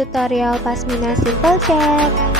tutorial Pashmina Simpel Chat.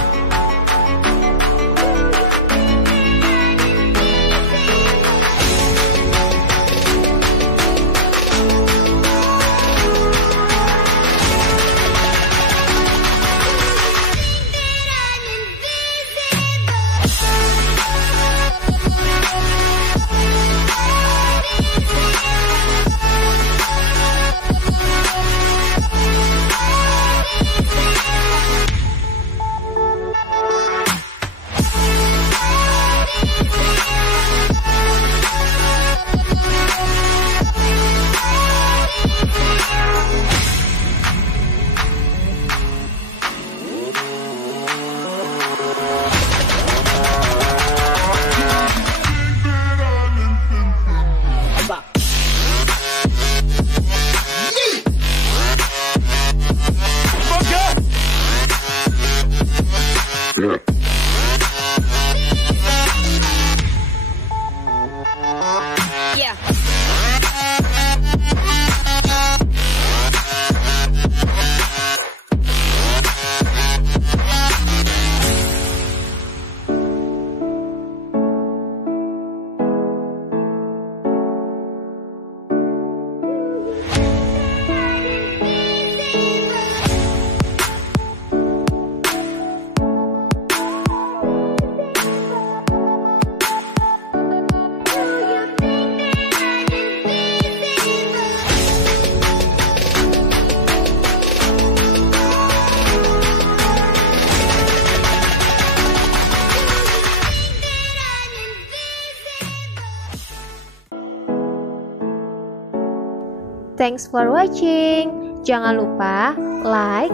Thanks for watching. Jangan lupa like,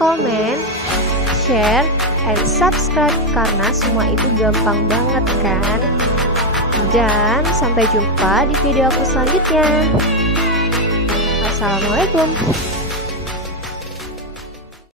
comment, share, and subscribe karena semua itu gampang banget kan? Dan sampai jumpa di video aku selanjutnya. Assalamualaikum.